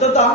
शांतता.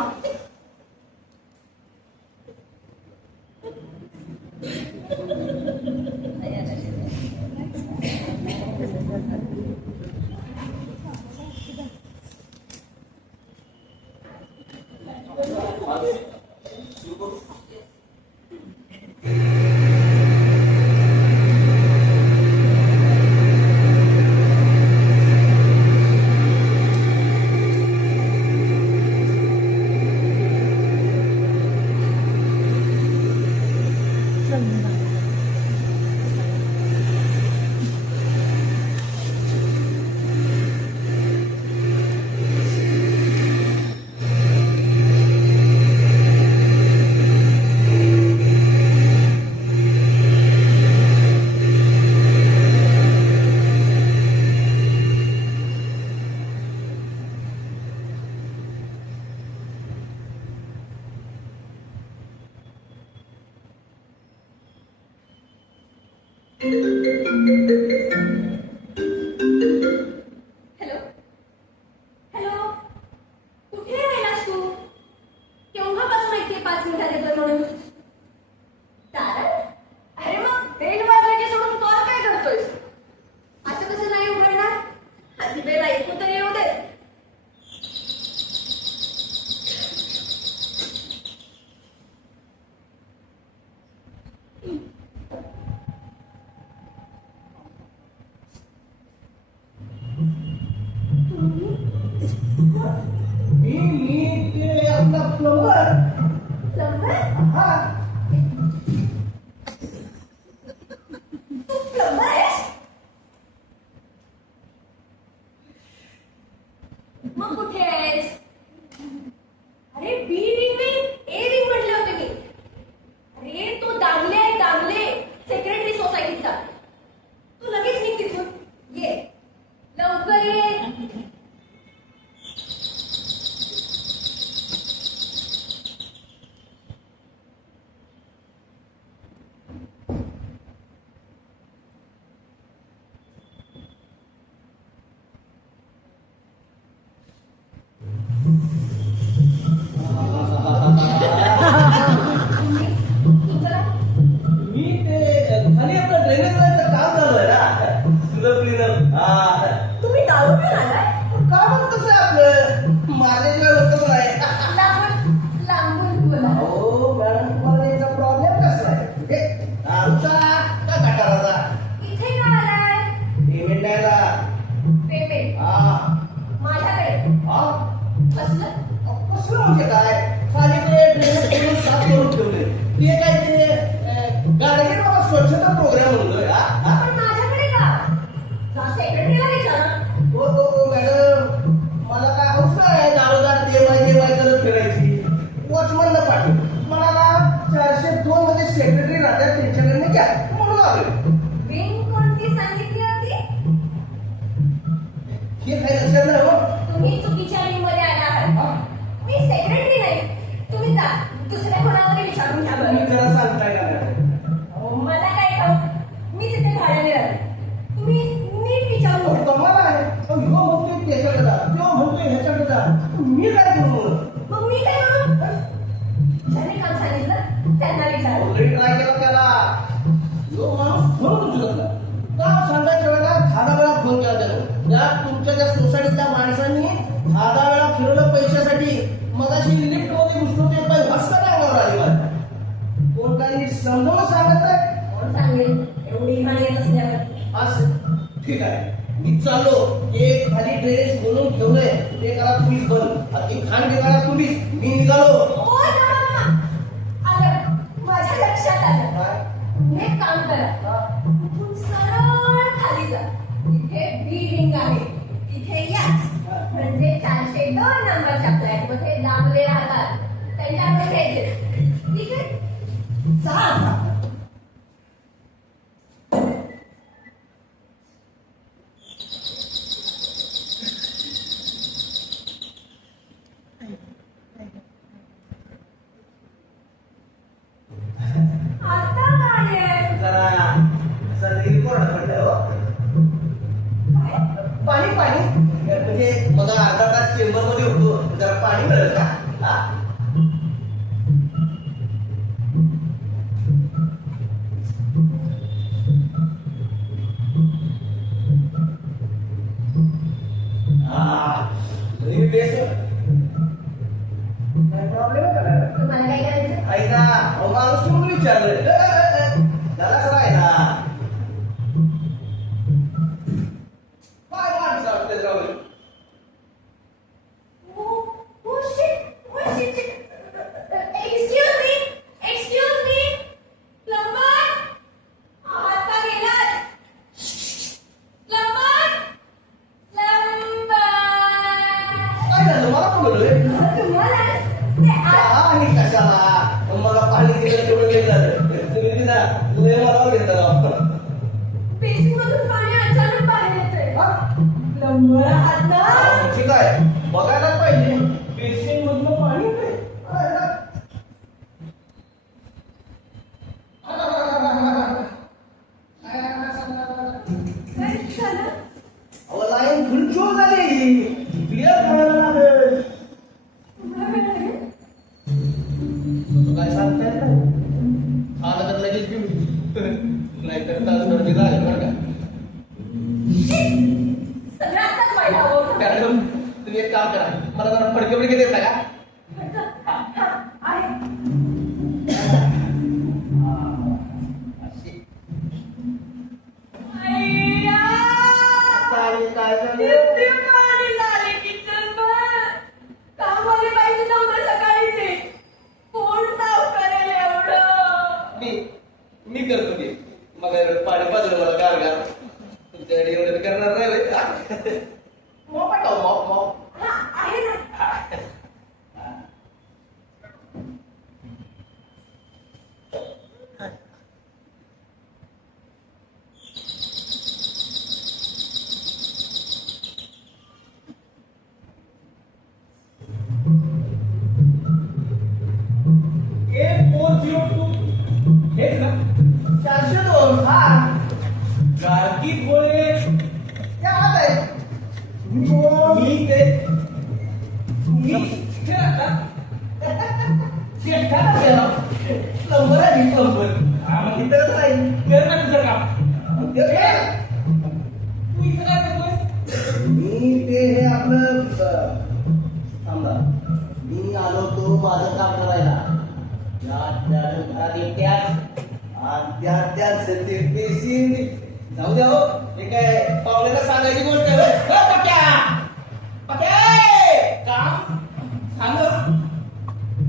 Hello hello, कुठे राहिलास तू? केव्हापासून ऐकते 5 मिनिटात येतोय म्हणून? तारक, अरे मग बेल वाजवायची सोडून कॉल काय करतोयस? असं कसं नाही उघडणार? आधी बेल ऐकू तर येऊ दे. मी ते आपला प्लंबर. प्लंबर? हा, तू प्लंबर आहेस? मग कुठे आहेस? अरे बी विंग नाही, ए विंग म्हटले होते मी. अरे तू दामले आहे, दामले, सेक्रेटरी सोसायटीचा. तू लगेच निघ तिथून. ये लवकर ये. तुझं मी ते खाली आपलं ड्रेनेज लाईनचं काम चालू आहे ना, स्लप क्लीनर. हा, तुम्ही दारू पिऊन आलाय? काम कसं आहे आपलं, माझ्याशिवाय होतच नाही. लांबून लांबून बोला. हो मॅडम, तुम्हाला याचा प्रॉब्लेम कसला आहे? आमचा का गटाराचा इथे का आलाय? पेमेंट द्यायला. पेमेंट हा माझ्याकडे. हा, कसलं? कसलं म्हणजे काय, खाली ते ड्रेनेज करून साफ करून ठेवले. ते काय ते गाडगे बाबा स्वच्छता प्रोग्राम म्हणतोय. हा, पण माझ्याकडे का? सेक्रेटरीला विचारा. हो मॅडम, मला काय हौस नाही दारोदार देवाय करत फिरायची. वॉचमनला पाठव, मला 402 मध्ये सेक्रेटरी राहतात, त्यांच्याकडे घ्या म्हणून आलोय. विंग कोणती सांगितली होती? हे काही लक्षात नाही हो. तुम्ही चुकीच्या विंग मध्ये आला आहात. मी सेक्रेटरी नाही. तुम्ही जा, दुसऱ्या कोणाला विचारून घ्या तुम्ही बरं. जरा सांगताय का मॅडम? मला काय ठाऊक? मी तिथे भाड्याने राहते. तुम्ही नीट विचारून अहो, घ्या. कमाल आहे. अहो, ह्यो म्हणतोय त्याच्याकडे जा, त्यो म्हणतोय ह्याच्याकडे जा. मी काय करू म्हणून? मग मी काय करू? ज्यांनी काम सांगितलं त्यांना विचारा. ऑलरेडी ट्राय केला त्याला. ह्यो माणूस म्हणून तुझ्याकडे काम सांगायच्या वेळेला 10 वेळा फोन केला त्यानं. या तुमच्या त्या सोसायटीतल्या माणसांनी 10 वेळा फिरवलं पैशासाठी. मगाशी लिफ्ट मध्ये घुसलो ते पण हसता नाही मला अजिबात. कोण काही समजावून सांगत नाही. कोण सांगेल एवढी घाण येत असल्यावर? असं ठीक आहे, मी चाललो. एक खाली ड्रेस म्हणून ठेवलंय, ते करा तुम्हीच बंद. आणि खाण ठिकाणा तुम्हीच. मी निघालो. ओ थांबा. आलं, माझ्या लक्षात आलं. काय? हे काम करा, इथून सरळ खाली जा. इथे बी विंग आहे, तिथे याच. म्हणजे 402 नंबरच्या फ्लॅट मध्ये दाबले राहतात, त्यांच्याकडे घ्यायचे. ठीक आहे? जा. आता काय आहे? जरा असं रिपोर्ट पडलं हो. पाणी पाणी म्हणजे मग अर्धा तास चेंबर मध्ये होतो, जरा पाणी मिळेल का? हा? लई बेस. काय प्रॉब्लेम आहे का? तुम्हाला काय करायचं? आहे ना, अहो माणूस म्हणून विचारलं. त्याला खरं आहे ना. काय माणसं आपल्या जवळ? Oh shit! Oh shit! Excuse me! Excuse me! Plumber! आवाज का गेलात? Plumber! Plumber! काय झालं? मला पण बोललोय. तुम्हाला ते आणि कशाला? मला पाणी दिलं तेवढं गेलं झालं. तुम्ही तिला लय मला घेतलं. बेसिनमधून पाणी अचानक बाहेर येतंय. प्लंबर आहात ना? ठीक आहे, बघायलाच पाहिजे. बेसिन मधलं पाणी येतंय. काय झालं? अहो लाईन फुलचूर झाली. क्लिअर करायला लागेल. तुम्हाला वेळ लागेल? तसं काय सांगता येत नाही. आलं तर लगेच घेऊन. नाहीतर तासभर मी राहील बरं का. सगळं आताच व्हायला हवं. मॅडम, तुम्ही एक काम करा, मला जरा फडके बिडके देता का? आहे. अशी. अय्या! काय झालं? किती पाणी झाले किचनवर. कामवाली बाई नव्हतं सकाळी ते. पोट साफ करेल एवढं. मी करतो की. मग पाणी पाजलं मला गार गार. तुमच्याकडे एवढं करणार नाही होय? मॉप आहे का मॉप मॉप? हा, आहे ना. हेच ना 402. हा. गारकी भोळे त्या आत आहे. मी ते तुम्ही हे आता शेठा का गेला? प्लंबर आहे मी, प्लंबर. हा, मग इथंच राहील. कर ना तुझं काम. ते काय? तू इथं काय करतोय? मी ते हे आपलं थांबा. मी आलो तो माझं काम करायला. त्या घरात एकट्याच आणि त्याच ते बेसिन. जाऊ द्या हो. हे काय पाहुण्याला सांगायची गोष्ट आहे होय? हो, पक्या पक्या काम झालं.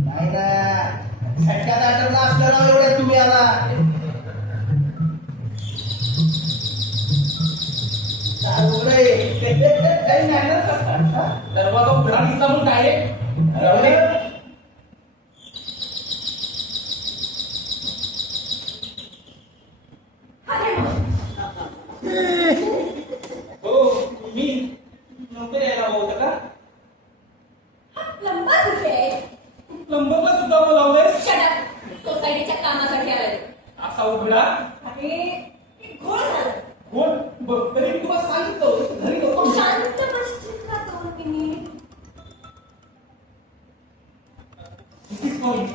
नाही ना. झटक्यात आटरला असलं ना एवढ्या तुम्ही आला. काय उघडं आहे? काही नाही ना सर. दरवाजा उघडा दिसला म्हणून डायरेक्ट जाऊ दे. आले मग. हो मी नंतर यायला हवं होतं का? हा प्लंबर कुठे आहे? प्लंबरला सुद्धा बोलावलंय. Shut up. सोसायटीच्या कामासाठी आले. असा उघडा अरे एक घोळ झालं. कोण तरी मी तुम्हाला सांगितलं होतं. घरी नको. शांत बसशील का 2 मिनिट? किती सॉरी.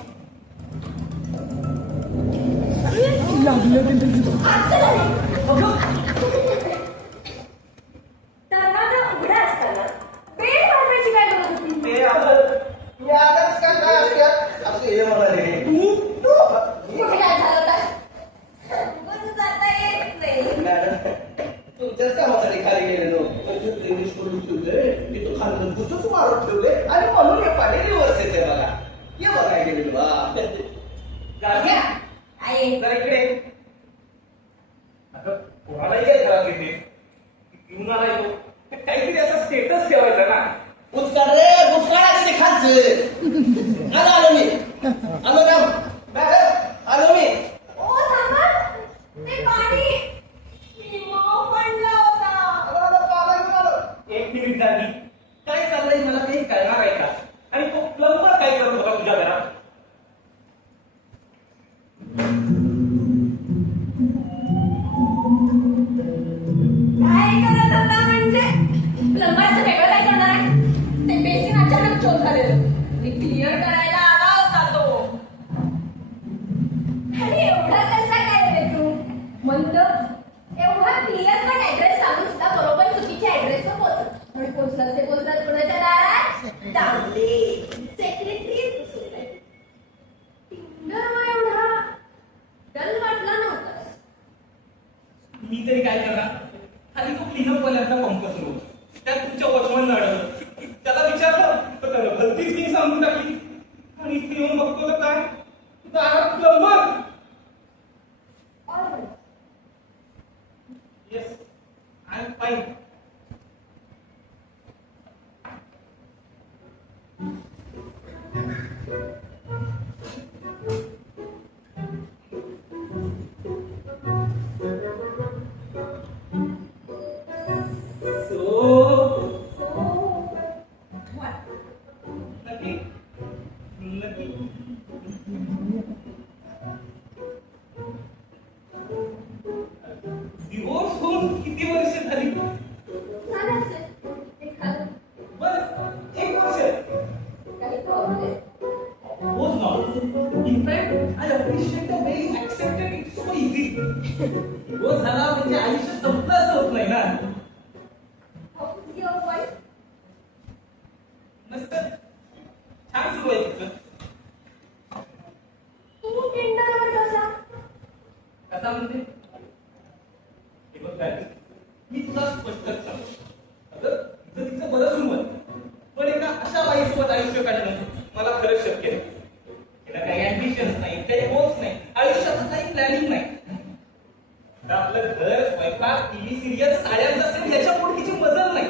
आज चला रे. दरवाजा उघडा असताना बेल वाजवायची काय गरज होती? ते आलं. मी आलाच का काय असत्यात? असं हे म्हणाले. कुठे काय झालं तर? बरं जाता येत नाही. मॅडम, तुमच्याच कामासाठी खाली गेलेलो. इंग्लिश करून ठेवले. मी तो खाल्लं कुठंच मारून ठेवले आणि म्हणून हे पाणी रिवर्स येते बघा. हे बघाय गेलेलो. गाड्या आहे. जरा इकडे. आता कोणालाही काय घरात येते. घेऊन आला येतो. काहीतरी असा स्टेटस ठेवायचा ना. उचकाड रे, उचकाडायचं ते खालचं. आलो मी. आलो ना. मॅडम, आलो मी. ओ थांबा. ते पाणी विमो पडला होता. आलो, आलो, आलो. एक मिनिट झाली. काय चाललंय मला काही कळणार आहे का? आणि तो प्लंबर काय करत होता तुझ्या घरात? काय करत होता म्हणजे? प्लंबरचं वेगळं काय करणार आहे? ते बेसिन अचानक चोक झालेलं. मी clear plumber. All right. Yes, I am fine. What? Divorce होऊन किती वर्ष झाली? झालं असेल. एखादं बस 1 वर्ष. काही problem. Was not. In fact, I appreciate the way you accepted it so easy. Divorce झाला म्हणजे आयुष्य संपलं असं होत नाही ना. How's your wife? मस्त छान सुरू आहे तिचं. तू Tinderवर कसा? कसा म्हणते? हे बघ काय, मी तुला स्पष्टच सांगतो. अगं तिचं तिचं बरं सुरू आहे, पण एका अशा बाईसोबत आयुष्य काढणं मला खरंच शक्य नाही. तिला काही अँबिशन्स नाही, काही होप्स नाही, आयुष्याचं काही प्लॅनिंग नाही. आता आपलं घर, स्वयंपाक, टीव्ही सिरियल, साड्यांचं असेल याच्या पुढे तिची मजल नाही.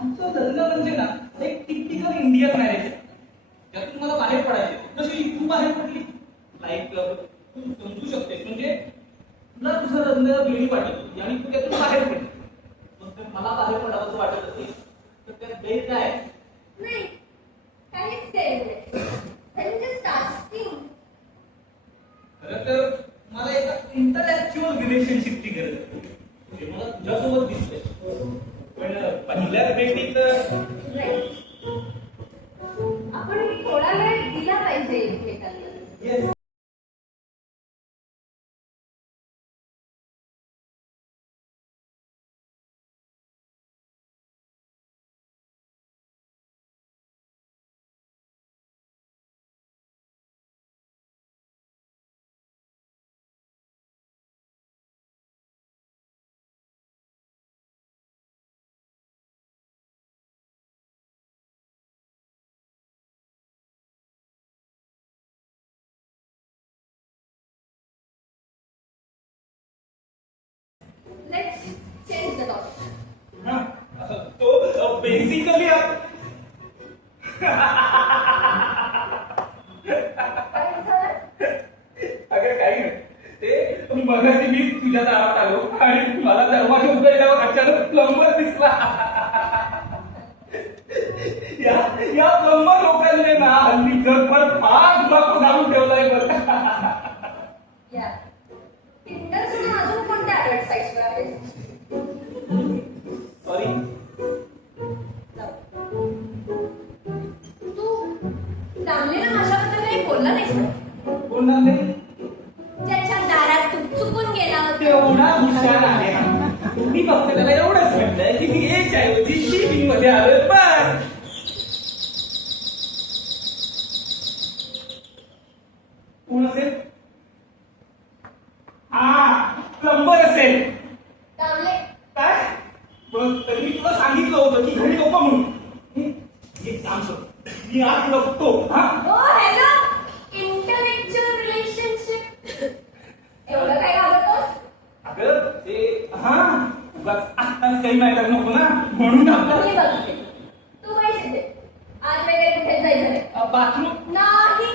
आमचं लग्न म्हणजे ना एक टिपिकल इंडियन मॅरेज आहे. त्यातून मला बाहेर पडायचे, जशी तू बाहेर पडली. लाईक तू समजू शकतेस, म्हणजे तुला तुझं लग्न वेळी वाटत होती आणि तू त्यातून बाहेर पडली. मग जर मला बाहेर पडावंसं वाटत असेल तर त्यात वेळ काय? नाही. काहीच नाही. I'm just asking. खरं तर मला एका इंटरॅक्च्युअल रिलेशनशिपची गरज आहे. ते मला तुझ्यासोबत दिसतंय, पण पहिल्याच भेटीत Right. आपण थोडा वेळ दिला पाहिजे एकमेकांना. Yes. Let's change the topic. हा, तो बेसिकली काय झालं? अगं काही नाही, ते मगाशी मी तुझ्या दारात आलो आणि मला दरवाजा उघडल्यावर अचानक प्लंबर दिसला. या प्लंबर लोकांनी ना हल्ली जगभर फार नको घालून ठेवलाय बरं. या Tinder सोडून अजून कोणत्या ऍडव्हर्टाईजवर आहे? सॉरी. तू दामलेला माझ्याबद्दल काही बोलला नाहीस ना? कोण नाही ज्याच्या दारात तू चुकून गेला होता. एवढा हुशार आहे ना. मी फक्त त्याला एवढंच म्हटलंय की मी एक ऐवजी शिपिंग मध्ये आलोय बस. कोण असेल? हा, प्लंबर असेल. दामले काय? पण तरी मी तुला सांगितलं होतं की घरी नको म्हणून. एक काम कर, मी आज बघतो. हा, ओ हॅलो इंटलेक्च्युअल रिलेशनशिप. एवढं काय घाबरतोस? अगं ते हा उगाच आत्ताच काही मॅटर नको ना म्हणून मी आपलं बघते. तू पैसे दे. आज वगैरे कुठे जायचं बाथरूम. नाही.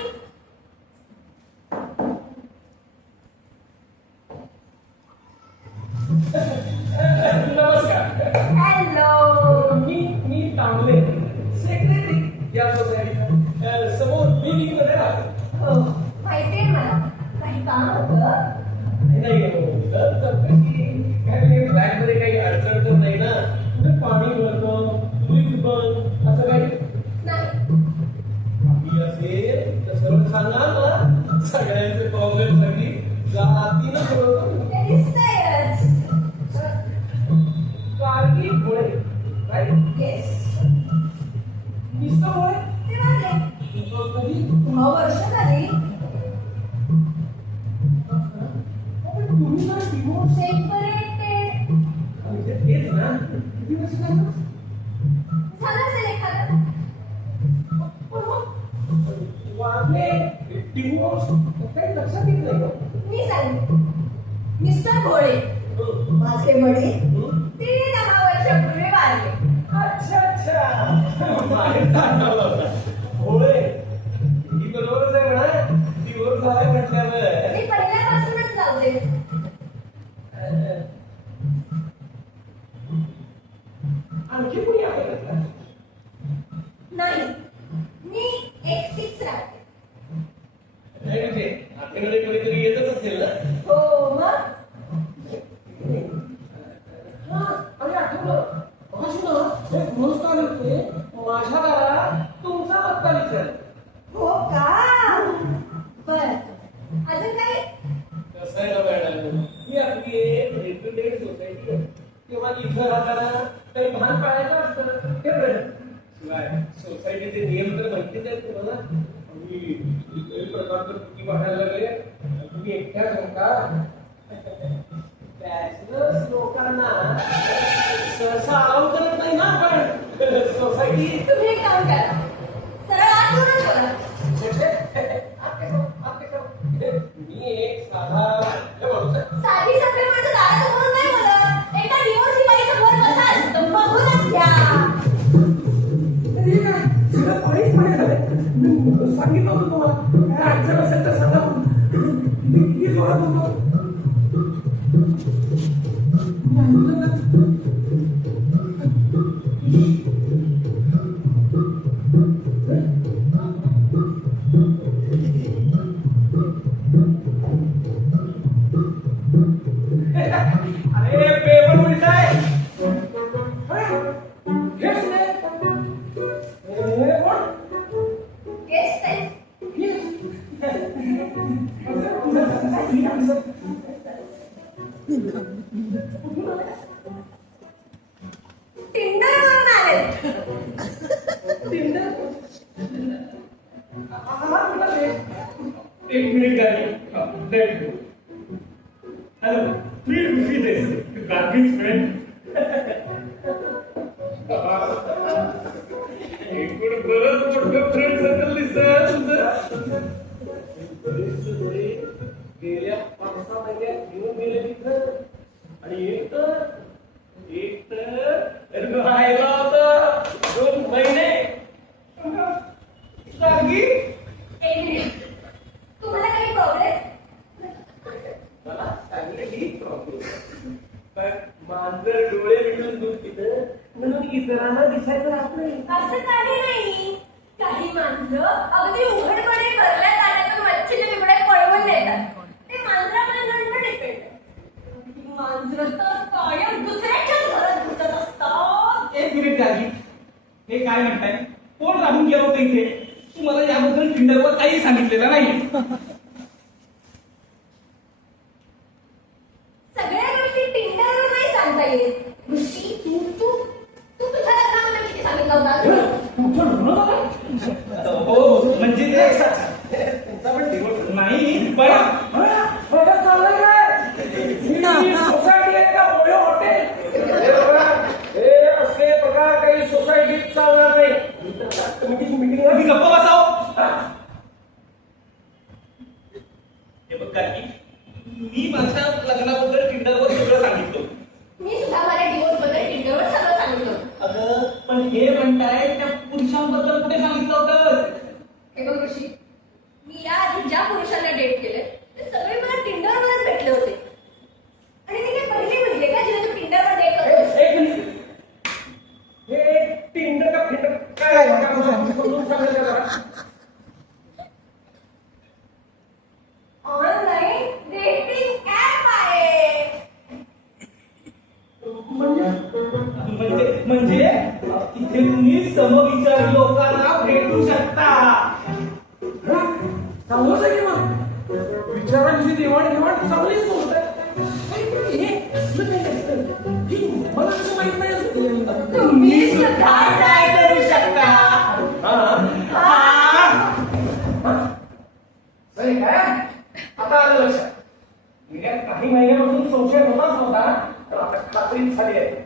नमस्कार. हॅलो. मी तांबले, सेक्रेटरी या सोसायटीचा. समोर मीटिंग मध्ये राहतो. हो माहितीये मला. काही काम होतं. फ्लॅट मध्ये काही अडचण तर नाही ना? कुठे पाणी भरतं, वीज बंद असं काही नाही. असेल तर सरळ सांगा ना. सगळ्यांचे प्रॉब्लेम साठी जातीनं सोडवतो. ते दिसतंयच. कारगी मुळे राईट. येस. निसमुळे ते वाटले. कधी 10 वर्ष झाली. तुम्ही ना डिवोर्स सेपरेट तेच ना. किती वर्ष झालं? झालं असेल एखादं. वाढले डिवोर्स काही लक्षात येत नाही का? मी सांगते मिस्टर भोळे माझे वडील ते 10 वर्षापूर्वी वारले. अच्छा अच्छा बाहेर आठवला होता होय ही बरोबरच आहे म्हणा डिवोर्स झाला म्हटल्यावर मी पहिल्यापासूनच लावते. आणखी कोणी आहे का? नाही मी एकटीच राहते. नाही म्हणजे आठवड्यामध्ये कधीतरी येतच असेल ना. हो मग हा आणि आठवलं मगाशी ना एक माणूस आले होते माझ्या दारात तुमचा पत्ता विचारला. हो का बर अजून काही. कसं आहे ना मॅडम ही आपली एक रेप्युटेड सोसायटी आहे तेव्हा इथं राहताना काही भान पाळायचं असतं तेवढं. शिवाय सोसायटीचे नियम तर माहितीच आहेत तुम्हाला. आम्ही इतर प्रकारचं कृती वाढायला लागले तुम्ही एकट्या सांगा बॅचलर्स लोकांना सहसा अलाव करत नाही ना आपण सोसायटी. तुम्ही एक काम करा सरळ आतूनच बोला. मी एक साधा माणूस आहे. साधी सगळे माझ्या दारात उभं नाही बोलत. एकदा डिवोर्सची बाई समोर बसा असतं बघूनच घ्या. हे काय सगळं पाणीच पाणी झालंय. सांगितलं होतं तुम्हाला काय अडचण असेल तर सांगा. मी जोरात होतो. अरे पेपर उलटाय. हेच नाही. हे कोण? गेस्ट आहे. टिंडरवरून आले. एक मिनिट गाडी. हॅलो मी ऋषी देसाई गार्गीज फ्रेंड. एकूण बरंच मोठं फ्रेंड सर्कल दिसत तुझं. गेल्या 5-6 महिन्यात घेऊन गेले तिथं आणि एक तर राहिला होता 2 महिने. जागी एक मिनिट तुम्हाला काही प्रॉब्लेम. मला सांगली प्रॉब्लेम पण मांजर डोळे मिळून दूध पितं म्हणून इतरांना दिसायचं राहत नाही. असं काही नाही. काही माणसं अगदी उघडपणे भरल्या जाण्यातून मच्छीचे बिबडे पळवून नेतात. ते मांजरापर्यंत डिपेंड. मांजर तर कायम दुसऱ्याच्याच घरात घुसत असतात. एक मिनिट गाडी. हे काय म्हणताय? कोण राहून गेलं होतं इथे? तुम्हाला याबद्दल टिंडरवर काही सांगितलेलं नाही. सगळ्या गोष्टी टिंडरवर नाही सांगता येत. ऋषी तू तू तू तुझ्या लग्नामध्ये किती सांगितलं होतं? हो म्हणजे ते तुमचा पण डिवोर्स नाही पण बघा चाललंय काय सोसायटी आहे का बोळे हॉटेल. हे असे बघा काही सोसायटीत चालणार नाही. तुम्ही गप्प बसाव. हे बघ गाडी मी माझ्या लग्नाबद्दल टिंडरवर सगळं सांगितलं. मी सुद्धा माझ्या डिवोर्स बद्दल टिंडरवर सगळं सांगितलं. अगं पण हे म्हणताय त्या पुरुषांबद्दल कुठे सांगितलं होतं? हे बघ ऋषी मी याआधी ज्या पुरुषांना डेट केले ते सगळे मला टिंडरवरच भेटले होते. आणि मी काही पहिली म्हणजे का जिला तू टिंडरवर डेट करतोस? एक मिनिट हे टिंडर का फिंडर काय समजून सांगायचं जरा. ऑनलाईन डेटिंग ऍप आहे. म्हणजे इथे तुम्ही समविचारी लोकांना भेटू शकता. चांगलंच आहे की मग विचारांची देवाणघेवाण चांगलीच होत आहे. मला असं माहित नाही. तुम्ही सुद्धा काय करू शकता? सही काय आता आलं लक्षात. गेल्या काही महिन्यापासून संशय होताच नव्हता तर आता खात्रीच झाली आहे.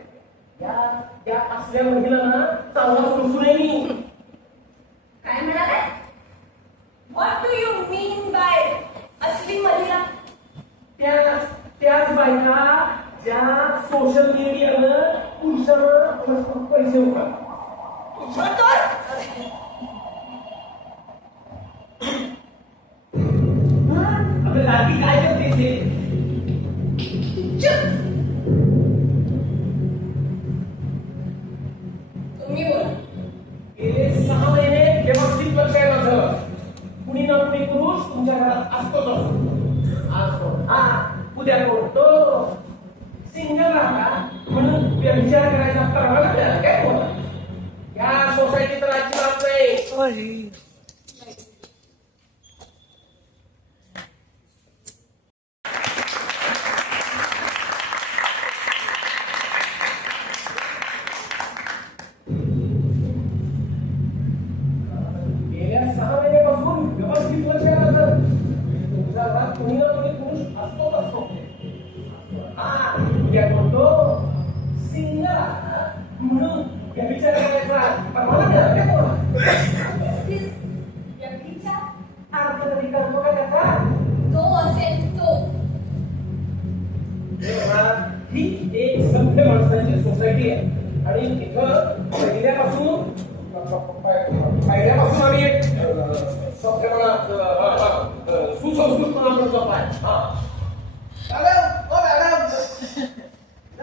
या असल्या महिलांना चांगला सोडू नये मी. काय म्हणाले? व्हॉट डू यू मीन त्या सोशल मीडियानं पुरुषांना पैसे उकळतात. आपल्या जाती काय करते ते? तुम्ही बोला. गेले 6 महिने व्यवस्थित लक्ष आहे माझं. कुणी ना कुणी पुरुष तुमच्या घरात असतोच असतो. हा उद्या कोणतो सिंगल राहता म्हणून व्यभिचार करायचा परवाना द्या. काय बोला या सोसायटीत अजिबात नाही. गेल्या 6 महिन्यापासून व्यवस्थित लक्ष आहे माझं. तुमच्या घरात कुणी ना कुणी पुरुष असतोच असतो. हा उद्या कोणतो सिंगल राहता म्हणून व्यभिचार करायचा परवाना द्या. काय बोला व्यक्तीचा अर्थ कधी करतो का त्याचा? जो असेल तो. ही एक सभ्य माणसांची सोसायटी आहे आणि इथं पहिल्यापासून आम्ही एक सभ्यपणा सुसंस्कृतपणा करतो आहे.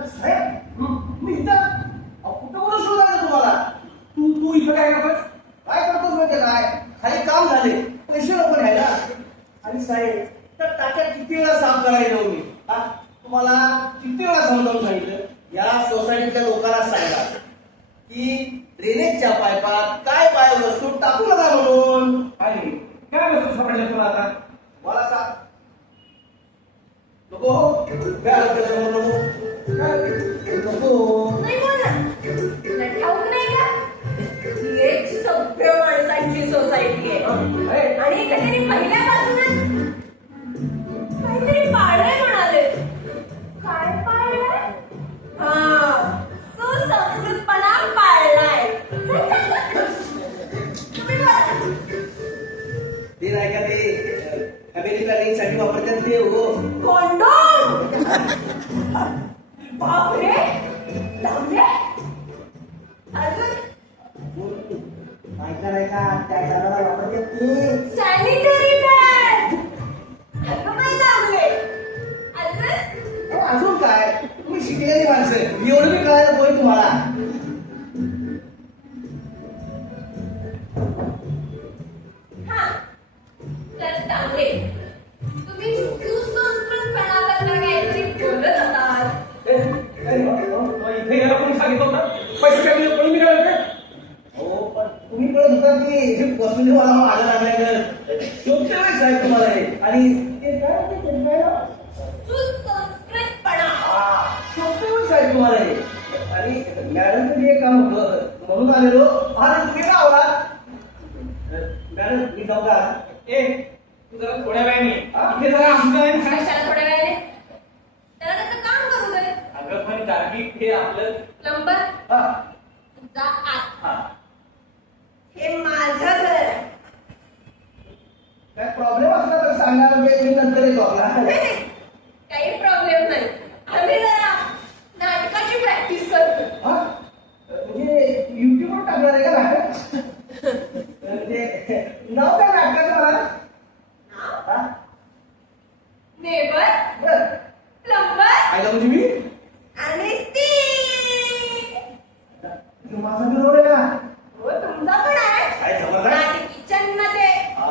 साहेब मी इथं कुठं कोण सुरू झालं तुम्हाला? तू इथं काय करतोस? काय करतोस म्हणजे काय? खाली काम झाले, पैसे नको घ्यायला. आणि साहेब तर टाक्या किती वेळा साफ करायला जाऊ मी? हा? तुम्हाला किती वेळा समजावून सांगितलं? या सोसायटीतल्या लोकांना सांगा की ड्रेनेजच्या पाईपात काय बाय वस्तू टाकू नका म्हणून. आणि काय वस्तू सापडल्या तुला आता? मला सांग. नको काय नको नको. नाही बोला. तुला ठाऊक नाही का? ही एक सभ्य माणसांची सोसायटी आहे. आणि कधी पहिल्यापासूनच काहीतरी पाळलंय म्हणाले. काय पाळलंय? हा सुसंस्कृतपणा पाळलाय. तुम्ही बोला. ते नाही का ते फॅमिली प्लॅनिंग साठी वापरतात ते हो. कॉन्डोम. बापरे लावले. अजून ऐका नाही का त्या झाडाला वापरतात ते. Sanitary pad. अगं बाई लावले. अजून अहो, अजून काय तुम्ही शिकलेली माणसं एवढं मी कळायला बोल तुम्हाला. हा तर चांगले. तुम्ही सुसंस्कृतपणाबद्दल काहीतरी बोलत होतात. इथे यायला कोणी सांगितलं होतं? पैसे कमी कोणी मिळाले का? हो पण तुम्ही कळत होता की हे वसुली मला आलं लागलं. योग्य वेळ साहेब तुम्हाला हे. आणि ते काय ते काय ना? सुसंस्कृतपणा. योग्य वेळ साहेब तुम्हाला हे. आणि मॅडमचं जे काम होतं म्हणून आलेलो. आणि तुम्ही का आवडा मॅडम मी जाऊ का? ए तू जरा थोड्या वेळाने इथे जरा आमचं आहे ना. कशाला थोड्या वेळाने? त्याला त्याचं काम करू दे. अगं पण गार्गिक हे आपलं प्लंबर हा जा आत. हा हे माझं घर आहे. काय प्रॉब्लेम असला तर सांगा म्हणजे मी नंतर येतो आपला. नाही, काही प्रॉब्लेम नाही. आम्ही जरा नाटकाची प्रॅक्टिस करतो. हा म्हणजे युट्यूबवर टाकणार आहे का नाटक? ते नाव काय नाटकाचं मला? नाव हा? नेबर, बरं. प्लंबर ऐका म्हणजे मी आणि ती. माझा बरोबर आहे का? हो तुमचा पण आहे. काय जबरदस्त. आणि किचन मध्ये हा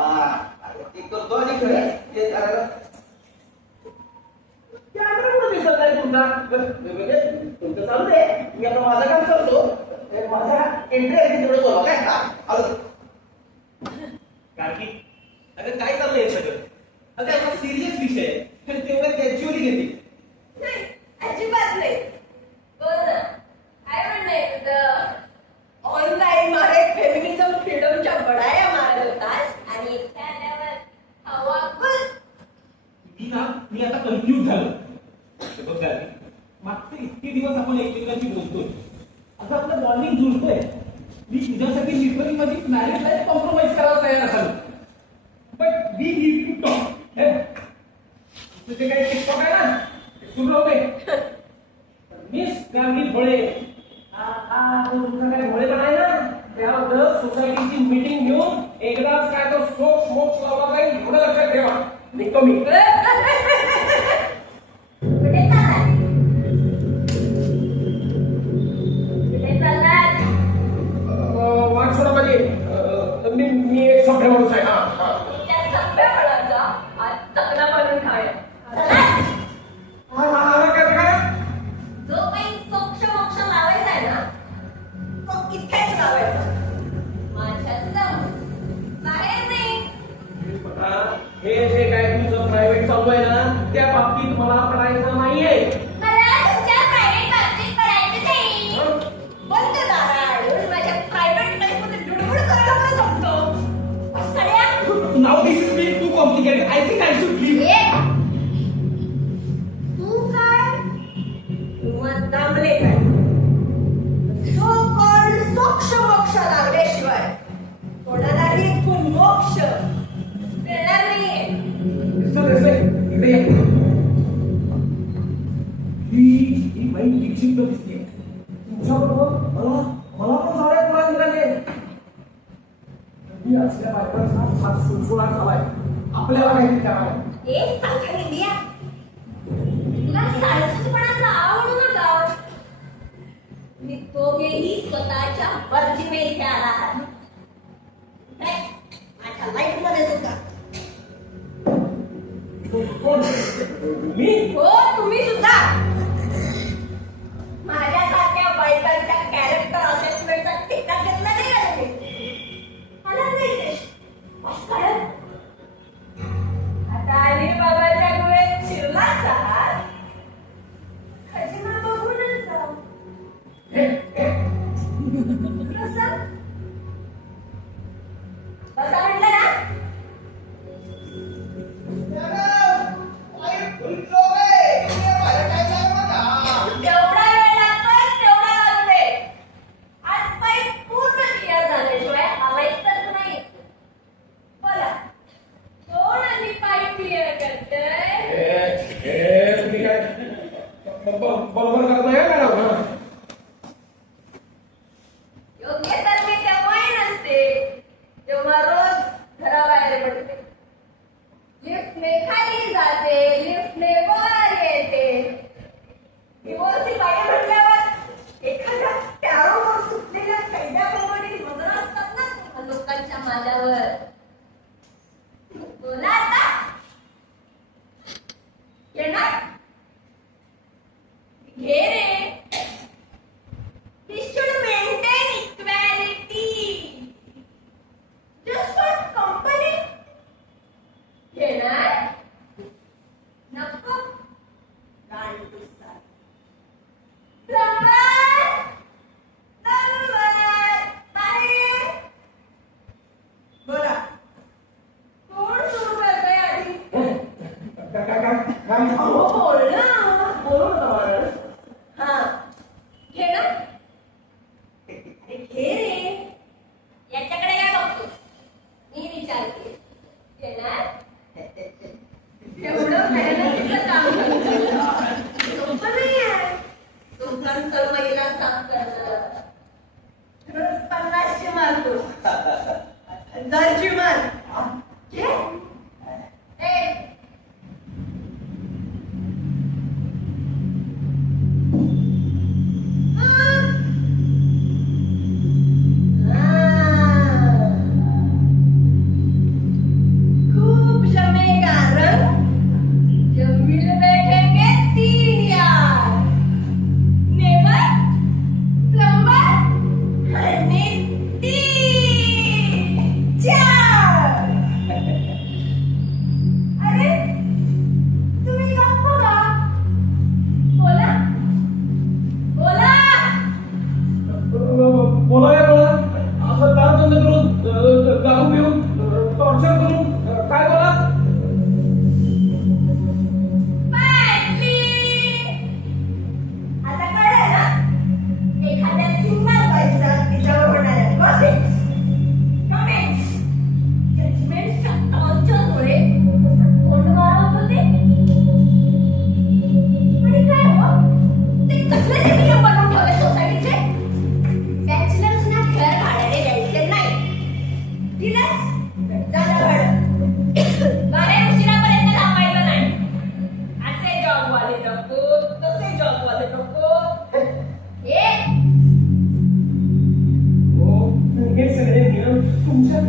ते करतो आणि खरं ते करायला कॅमेरा कुठं दिसत नाही तुमचा? तुमचं चालू आहे. मी आता माझं काम करतो. ते माझ्या एंट्री आहे तेवढं बोला काय? हा आलो. कार्तिक अगं काय चाललंय हे सगळं? अगं आता सिरियस विषय आहे. तर तेवढं कॅज्युअली घेते. नाही अजिबात नाही. बोल ना काय म्हणणं तुझं? ऑनलाईन मारे फेमिनिझम फ्रीडमच्या बडाया मारत होतास आणि इथे आल्यावर हवा गुल. मी आता कन्फ्यूज झालो. हे बघ कार्तिक, मागचे इतके दिवस आपण एकमेकांशी बोलतोय. आता आपलं बॉन्डिंग जुळतंय. मी तुझ्यासाठी लिटरली माझी मॅरेज लाईफ कॉम्प्रोमाइज करायला तयार असाल. But we need to talk. तुझे काही टिकटॉक आहे ना सुरू होते. एकदाच काय तो सोक्ष मोक्ष लावला जाईल एवढं लक्षात ठेवा. निघतो मी. कुठे चाललाय? कुठे चाललाय? वाट सोडा माझी. मी एक सभ्य माणूस आहे. हा. त्या सभ्य फळाचा आज चकना बनवून खाऊया. चला. काय जो काही सोक्ष मोक्ष लावायचा आहे ना तो इथेच लावायचा. माझ्या समोर बाहेर नाही. हे जे काय तुमचं प्रायव्हेट चालू आहे ना त्या बाबतीत मला पडायचं नाहीये. मला तुमच्या प्रायव्हेट बाबतीत करायचं नाही. बंद दारा आडून माझ्या प्रायव्हेट लाईफमध्ये डुडबुड करायला मला जमतो. सगळ्या नाव this is being too complicated. I think I should leave. तू काय किंवा दामले काय सो कॉल्ड सोक्ष मोक्ष लागल्याशिवाय कोणालाही इथून मोक्ष मिळणार नाहीये. इकडे या. ही बाई विक्षिप्त दिसते. तुमच्याबरोबर मला पण साड्या तुला निघाले. मी असल्या बायकांचा हात सुळसुळाट झालाय. आपल्याला काहीतरी करावं. ए साखर इंडिया तुला साळसूतपणाचा आवडू नका. मी दोघेही स्वतःच्या मर्जीने इथे आला. माझ्या लाईफ मध्ये सुद्धा कोण? मी? हो तुम्ही सुद्धा माझ्यासारख्या बायकांच्या कॅरेक्टर असेसमेंटचा ठेका घेतला नाही का तुम्ही? आला नाही कारण आता अलिबाबाच्या गुळेत शिरलाच आहात. खजिना बघूनच जाऊ. कसं बसा म्हटलं ना. जेवढा वेळ लागतोय तेवढा लागू दे. आज पाईप पूर्ण क्लिअर झाल्याशिवाय हवायचंच नाही. बोला कोण आधी पाईप क्लिअर करतंय? तुम्ही काय बरोबर करताय मॅडम? योग्य तर मी तेव्हाही नसते जेव्हा रोज घराबाहेर पडते. लिफ्टने खाली जाते, लिफ्टने वर येते. डिवोर्सी बाई म्हटल्यावर एखाद्या टॅरोवर सुटलेल्या कैद्याप्रमाणे नजर असतात ना लोकांच्या माझ्यावर. बोला आता येणार घे रे. We should maintain equality. Just for company. येणार नको. गांडूसार. रंगत. रंगत. बाहेर. बोला कोण सुरू करतोय आधी? काय? अहो बोल ना. बोल ना. हा घे ना. अरे घे रे. याच्याकडे काय बघतोस? मी विचारते. येणार? एवढं मेहनतीचं काम करतोय. सोपं नाही आहे. लोकांचं महिला साफ करणं. रोज 50ची मारतो. 1000ची मार. घे. ए खूप जमेगा रंग. जमील बैठेंगे 3 यार. नेवर प्लम्बर आणि 3 4. झालं बरं. बरे उशिरापर्यंत थांबायचं नाही. असे जॉबवाले नको, तसे जॉबवाले नको. हे हो, हे सगळे नियम तुमच्या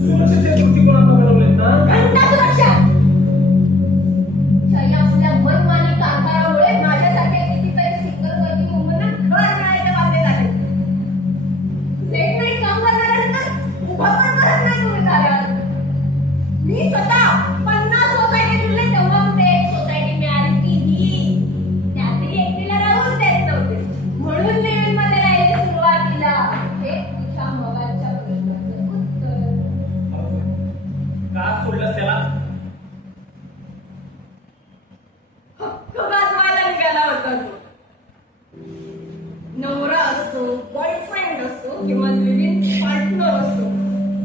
सुरक्षेच्या दृष्टिकोनातून बनवलेत ना? घंटा सुरक्षा. शाही असल्या मनमानी कारभारामुळे माझ्यासारख्या कितीतरी सिंगल वर्किंग वुमनना घर मिळायचे वांदे झाले. लेट नाईट काम करणाऱ्यांना उभा पण करत नाही तुम्ही झाल्यावर. मी स्वतः 50 सोसायटी जुळले तेव्हा कुठे एक सोसायटी मिळाली ती. त्यातही एकटीला राहूच देत नव्हते. म्हणून लिव्हिंग मध्ये राहिले सुरुवातीला. हे तुझ्या मगाच्या प्रश्नाचं उत्तर. का सोडलंस त्याला? हक्क गाजवायला निघाला होता तो. नवरा असो, बॉयफ्रेंड असो किंवा लिव्हिंग पार्टनर असो,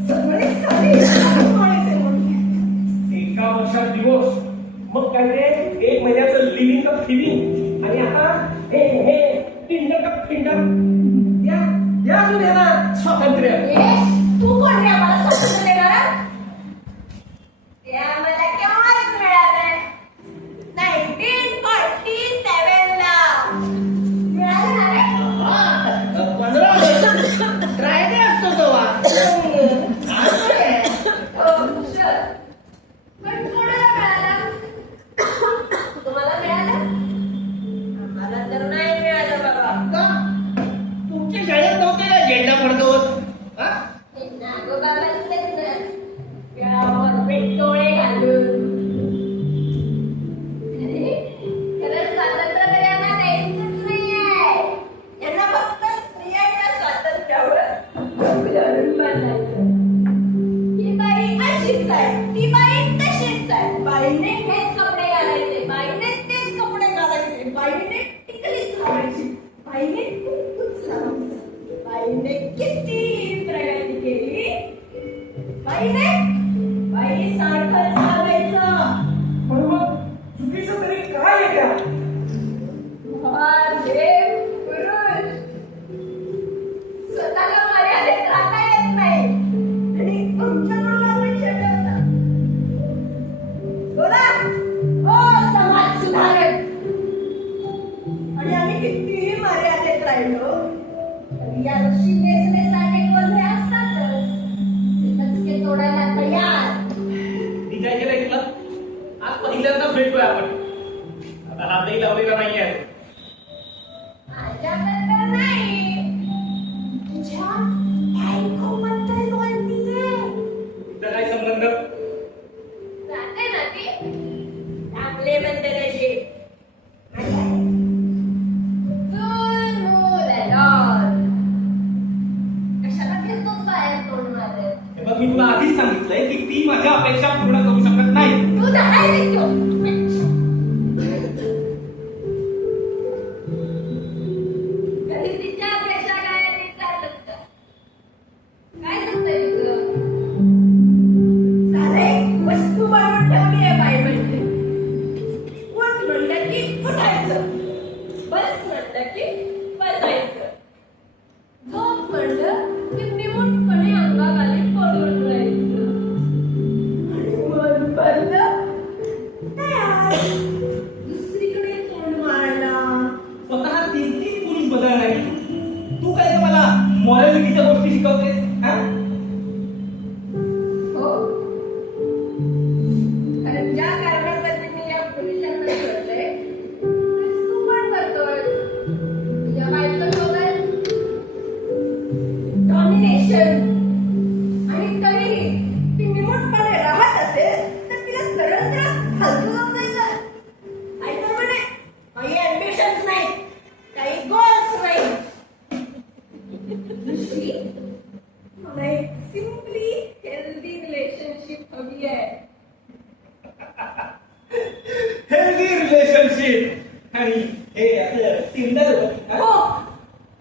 सगळे सारे गाजवायचे म्हणून. एका वर्षात डिवोर्स, मग काय ते 1 महिन्याचं लिव्हिंग का फिलिंग, आणि आता हे टिंडर का फिंडर. या अजून आहे ना स्वातंत्र्य. तू कोण रे आम्हाला स्वातंत्र्य देणारा? ते आम्हाला केव्हाच मिळालंय. 1947 ला मिळालं ना रे? 15 वर्ष ट्रायडे असतो तेव्हा. आज काय? हो, sure. पण कोणाला मिळालं? तुम्हाला मिळालं? आम्हाला तर नाही मिळालं बाबा. का? तुमच्या शाळेत नव्हते का झेंडा फडकवत? हा? हे नागोबाबांचेच ना. गळावर पिठोळे घालून. अरे, खरंच स्वातंत्र्य तरी आम्हाला द्यायचंच नाहीये. यांना फक्त स्त्रियांच्या स्वातंत्र्यावर उदाहरण बांधायचं. ही बाई अशीच आहे, ती बाई तशीच आहे. बाईने हेच कपडे घालायचे, बाईने तेच कपडे घालायचे, बाईने टिकलीच लावायची, बाईने कुंकूच लावायचं. बाईने किती प्रगती केली, बाई सारखं सांगायचं. पण मग चुकीचं तरी काय आहे त्या? महादेव पुरुष स्वतःला मर्यादेत राहता येत नाही आणि आमच्याकडून अपेक्षा ठेवतात. बोला, ओ समाज सुधारक. आणि आम्ही कितीही मर्यादेत राहिलो तरी या ऋषी नेसण्यासाठी कोल्हे असतातच. ते टचके तोडायला तयार. मी काय केलंय तुला? आज पहिल्यांदा भेटतोय आपण. आता हातही लावलेला नाहीये. माझ्याबद्दल नाही, तुझ्या बायकोबद्दल बोलतीये. तुझा काय संबंध? जाते ना ती चांगले म्हणते तशी. चूल मूल लॉल. कशाला फिरतोस बाहेर तोंड मारत? हे बघ, मी तुला आधीच सांगितलंय की ती माझ्या अपेक्षा पूर्ण करू शकत नाही. तू दहा लिखतो. कधी तिच्या अपेक्षा काय विचारलंस का? काय सांगतंय तुझं? सारे वस्तू बनवून ठेवली आहे बाई म्हणजे. उठ म्हणलं की उठायचं, बस म्हणलं की बसायचं, झोप म्हणलं की निमूटपणे अंगाखाली पडून राहायचं. आणि मन भरलं तयार दुसरीकडे तोंड मारायला. स्वतः 3 पुरुष बदलणारी तू काय मला मॉरॅलिटीच्या गोष्टी शिकवतेस? हा? हो, कारण ज्या कारणासाठी मी या पुरुषांना सोडलंय तेच तू पण करतोय. तुझ्या बायकोसोबत डॉमिनेशन. आणि तरीही ती निमूटपणे राहत असेल तर तिला सरळ सरळ खालचं जाऊन जायचं. ऐकलं म्हणे, काही अम्बिशन्स नाही, काही गोल्स नाही. दुसरी, मला एक सिम्पली हेल्दी रिलेशनशिप हवी आहे. हेल्दी रिलेशनशिप आणि हे असं टिंडर. हो,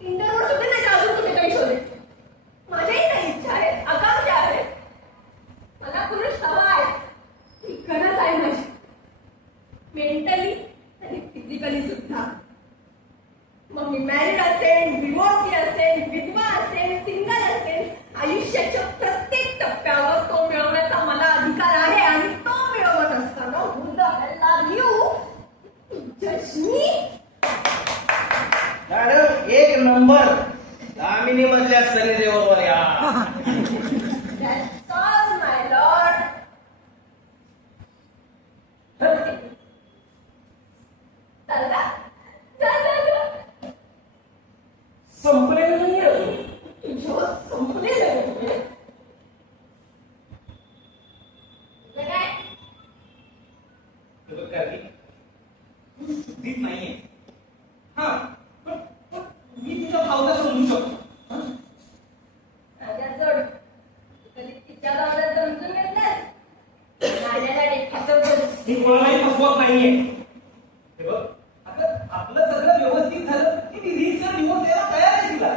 इंटरव्ह्यू सुद्धा नाही का अजून कुठे काही शोधे. माझ्याही काही इच्छा आहे, आकांक्षा आहे. मला पुरुष हवा आहे, ही गरज आहे माझी. मेंटली आणि फिजिकली सुद्धा. मग मी मॅरिड असेल, डिवोर्सी असेल, विधवा असेल, सिंगल असेल, आयुष्याच्या प्रत्येक टप्प्यावर तो हे बघ कार्तिक, तू शुद्धीत नाहीये. हा, पण मी तुझ्या भावना समजू शकतो. हा? राजा सोड. कधी तिच्या भावना समजून घेतलास? माझ्याकडे फसवतोस. मी कोणालाही फसवत नाहीये. हे बघ, आता आपलं सगळं व्यवस्थित झालं की ती रीतसर निवड द्यायला तयार आहे तिला.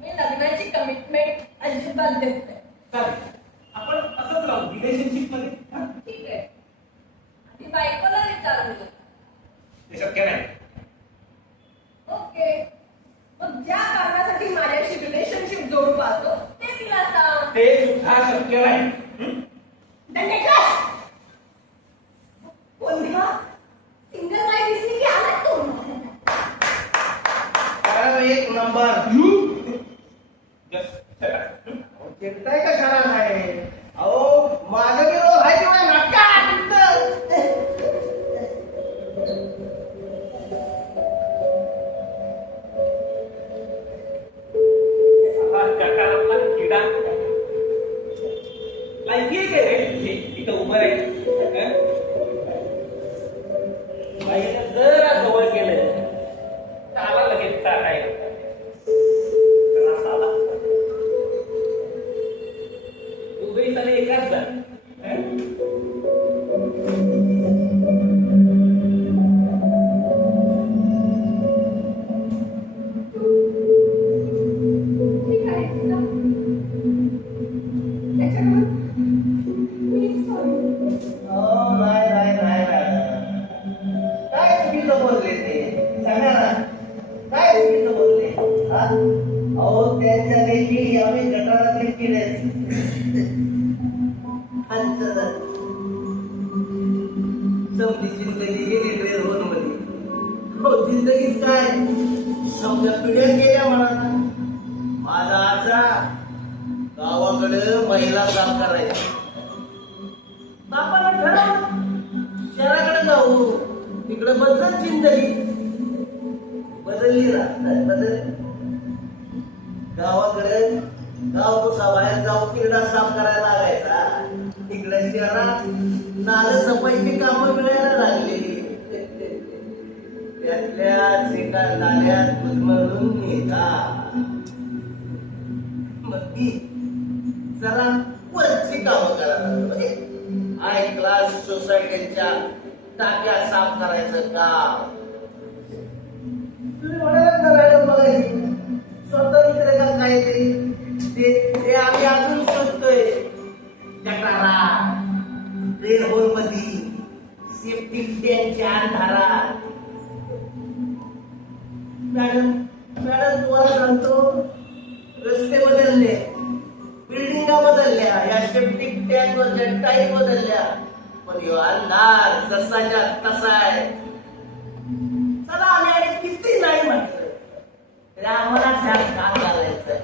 मी लग्नाची कमिटमेंट अजिबात देत नाही. चालेल, आपण असंच राहू रिलेशनशिप मध्ये. हा? ठीक आहे. आधी बायकोला विचारून घे. हे शक्य नाही. ओके. मग ज्या कारणासाठी माझ्याशी रिलेशनशिप जोडू पाहतो ते तिला सांग. ते सुद्धा शक्य नाही. हं? दंडेकर! कोणता सिंगल बाई दिसली की आला तू. काय एक नंबर. Just shut up. चिंताय कशाला नाही. अहो माझं बी रोल आहे किंवा नाटकात. हा काका आपला किडा लायकी आहे काय रे तुझी? इथं उभं आहे. हं? बाईला जरा जवळ केलं त्याला लगेच चाटायला. त्याला साला. दोघंही साले एकाच जण. हं? ठीक आहे तुला. त्याच्याकडून मी सॉरी. नाही. काय चुकीचं बोलले ते सांगा ना. काय चुकीचं बोलले. हा? अहो त्यांच्या लेखी आम्ही गटारातले किडेच. समधी जिंदगी गेली ट्रेन होऊन मध्ये. हो जिंदगीच काय समजा पिढ्या गेल्या म्हणा. माझा आजा गावाकडे महिला काम करायचा. बापानं ठरवलं शहराकडे जाऊ. तिकडे बदलत जिंदगी. बदलली ना बदलली. गावाकडे गाव पुसा बाहेर जाऊ किरडा साफ करायला लागायचा. तिकडे शहरात नालं सफाईची कामं मिळायला लागली. त्यातल्या एका नाल्यात कुजमरून येतात. मग ती जरा वरची कामं करायला लागली. म्हणजे हाय क्लास सोसायटीच्या टाक्या साफ करायचं काम. तुम्ही म्हणाला करायला बघायची स्वतंत्र का काहीतरी ते आम्ही अजून शोधतोय. गटारा ट्रेन होल मध्ये सेफ्टी टँकच्या अंधारात. मॅडम तुम्हाला सांगतो रस्ते बदलले, बिल्डिंगा बदलल्या, या सेप्टिक टँक वरच्या टाईप बदलल्या, पण ह्यो अंधार जसाच्या तसा आहे. चला आम्ही आणि किती नाही म्हटलं तरी आम्हाला काम घालायचं.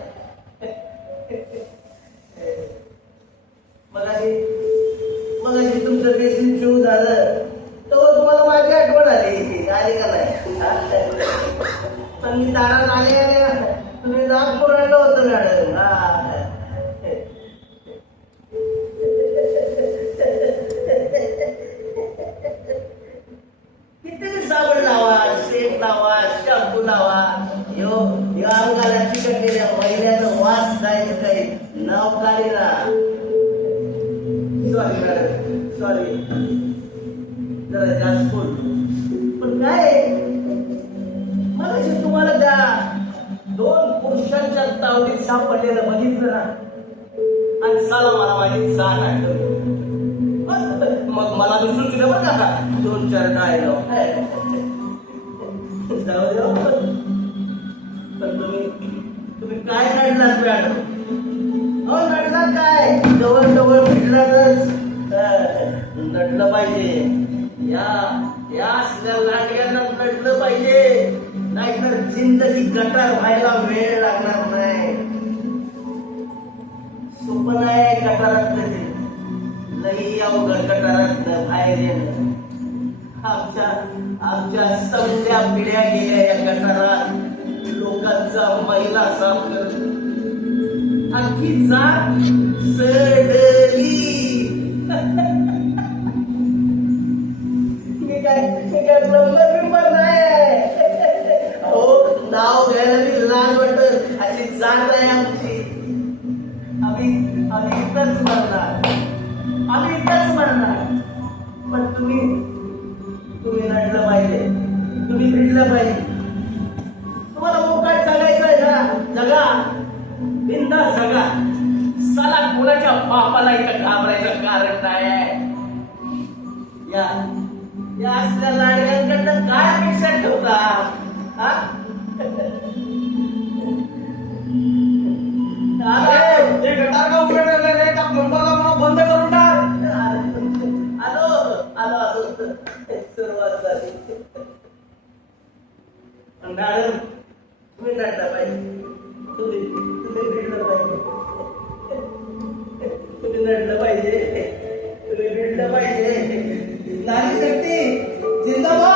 मग तुमचं बेसिन शिव झालं तर तुम्हाला माझी आठवण आली का नाही. पण मी दारात आले तुम्ही नाक पुरायला होतं मॅडम. किती साबण लावा, सेंट लावा, शॅम्पू लावा. यो अंगाला चिकटलेल्या महिन्याचं वास जायचं काही नाव काढी ना. Sorry madam sorry. जरा जास्त बोल. पण काय मला तुम्हाला त्या 2 पुरुषांच्या तावडीत सापडलेलं बघितलं ना आणि साला मला माझी जाण आठवली. मग मला दुसरं तुझ्या बघा का 2-4 डायलॉग जाऊ द्या. पण तुम्ही काय काढलात मॅडम. हो नडला काय जवळ फिरलाच नडलं पाहिजे. या असल्या लाटक्यांना नडलं पाहिजे. नाहीतर जिंदगी गटार व्हायला वेळ लागणार नाही. सोपं नाही गटारात लई अवघड गटारात बाहेर येणं. आमच्या समध्या पिढ्या गेल्या या गटारात. लोकांचा महिला साफ करत आणखी जात सडली. आम्ही इथंच म्हणणार. पण तुम्ही रडलं पाहिजे, तुम्ही भिडलं पाहिजे. तुम्हाला मोकाट जगायचं आहे ना, जगा, बिंदास जगा. साला कोणाच्या बापाला इथं घाबरायचं कारण नाही. या असल्या लाडक्यांकडनं काय अपेक्षा ठेवता? हा? हे गटार का उघडलेलं आहे, त्या प्लंबरला मला बंद करून टाक. आलो सुरुवात झाली. मॅडम, तुम्ही रडलं पाहिजे, तुम्ही भिडलं पाहिजे, तुम्ही रडलं पाहिजे, तुम्ही भिडलं पाहिजे. नारी शक्ती जिंदाबाद.